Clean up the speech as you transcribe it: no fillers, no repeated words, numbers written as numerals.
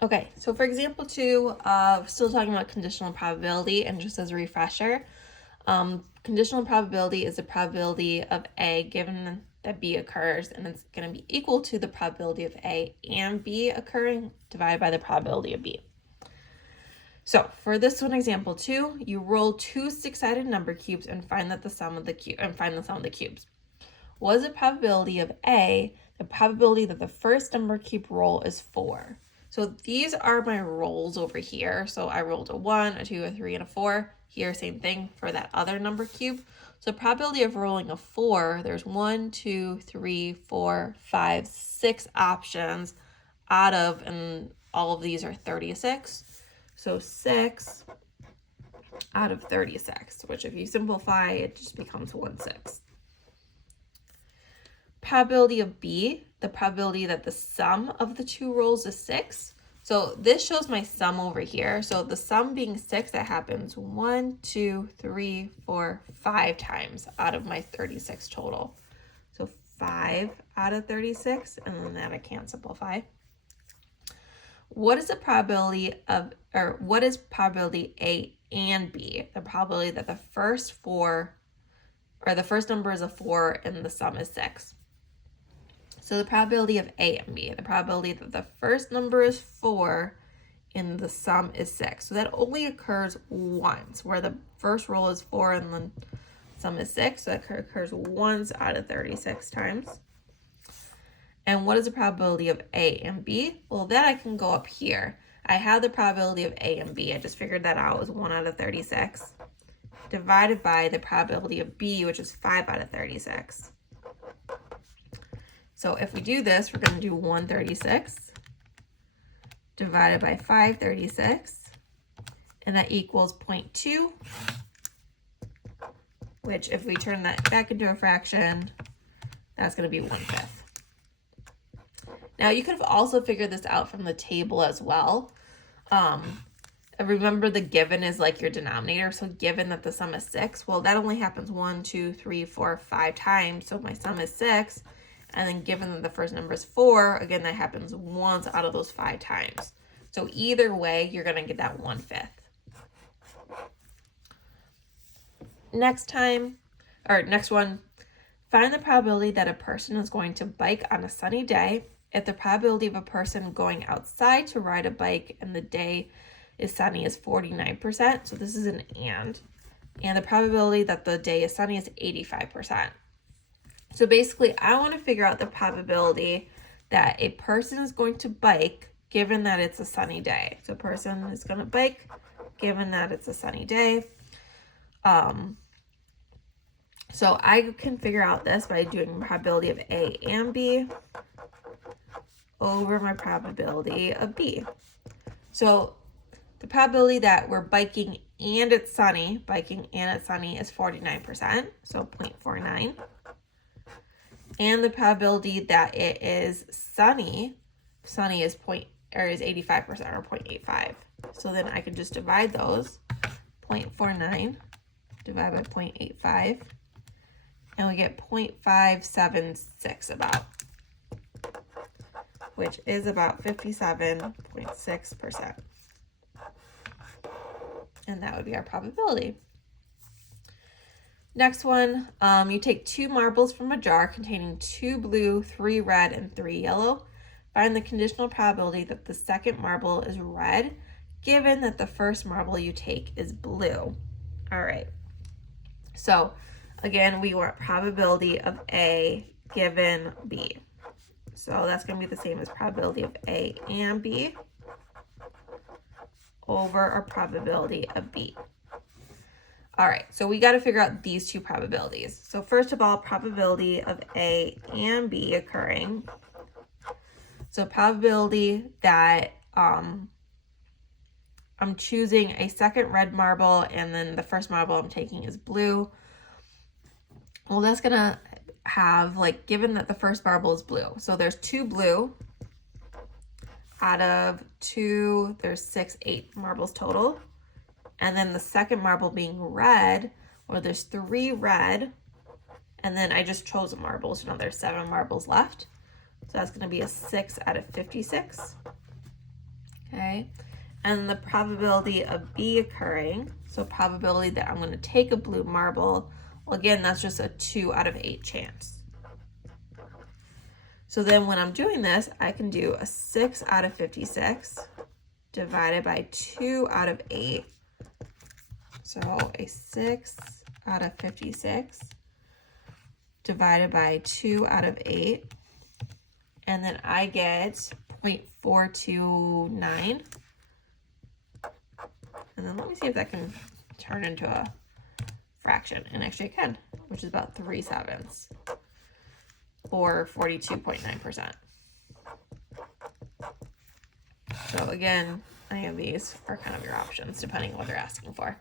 Okay, so for example 2, still talking about conditional probability, and just as a refresher, conditional probability is the probability of A given that B occurs, and it's going to be equal to the probability of A and B occurring divided by the probability of B. So for this one, example 2, you roll 2 six-sided number cubes and find the sum of the cubes. What is the probability of A? The probability that the first number cube roll is 4. So these are my rolls over here. So I rolled a 1, a 2, a 3, and a 4. Here, same thing for that other number cube. So the probability of rolling a 4, there's 1, 2, 3, 4, 5, 6 options out of, and all of these are 36. So 6 out of 36, which if you simplify, it just becomes 1/6. Probability of B, the probability that the sum of the two rolls is 6. So this shows my sum over here. So the sum being 6, that happens 1, 2, 3, 4, 5 times out of my 36 total. So 5 out of 36, and then that I can't simplify. What is the probability of, or what is probability A and B? The probability that the first number is a 4 and the sum is 6. So the probability of A and B, the probability that the first number is 4 and the sum is 6. So that only occurs once, where the first roll is 4 and the sum is 6. So that occurs once out of 36 times. And what is the probability of A and B? Well, that I can go up here. I have the probability of A and B. I just figured that out as 1 out of 36 divided by the probability of B, which is 5 out of 36. So if we do this, we're going to do 136 divided by 536, and that equals 0.2, which if we turn that back into a fraction, that's going to be 1/5. Now you could have also figured this out from the table as well. Remember the given is like your denominator. So given that the sum is 6, well, that only happens 1, 2, 3, 4, 5 times. So my sum is 6. And then given that the first number is 4, again, that happens once out of those 5 times. So either way, you're going to get that 1/5. Next one, find the probability that a person is going to bike on a sunny day if the probability of a person going outside to ride a bike and the day is sunny is 49%. So this is an and the probability that the day is sunny is 85%. So basically, I want to figure out the probability that a person is going to bike given that it's a sunny day. So a person is going to bike given that it's a sunny day. So I can figure out this by doing probability of A and B over my probability of B. So the probability that we're biking and it's sunny is 49%, so 0.49. And the probability that it is sunny is 85% or 0.85. So then I can just divide those, 0.49 divided by 0.85, and we get 0.576 about, which is about 57.6%. And that would be our probability. Next one, you take 2 marbles from a jar containing 2 blue, 3 red, and 3 yellow. Find the conditional probability that the second marble is red, given that the first marble you take is blue. All right. So again, we want probability of A given B. So that's going to be the same as probability of A and B over our probability of B. All right, so we got to figure out these two probabilities. So first of all, probability of A and B occurring. So probability that I'm choosing a second red marble and then the first marble I'm taking is blue. Well, that's going to have, like, given that the first marble is blue. So there's 2 blue out of 2, there's 6, 8 marbles total. And then the second marble being red, or there's 3 red, and then I just chose a marble, so now there's 7 marbles left. So that's going to be a 6 out of 56. okay? And the probability of B occurring, so probability that I'm going to take a blue marble, well, again, that's just a 2 out of 8 chance. So then when I'm doing this, I can do a 6 out of 56 divided by 2 out of 8. So a 6 out of 56 divided by 2 out of 8. And then I get 0.429. And then let me see if that can turn into a fraction. And actually it can, which is about 3/7, or 42.9%. So again, any of these are kind of your options depending on what they're asking for.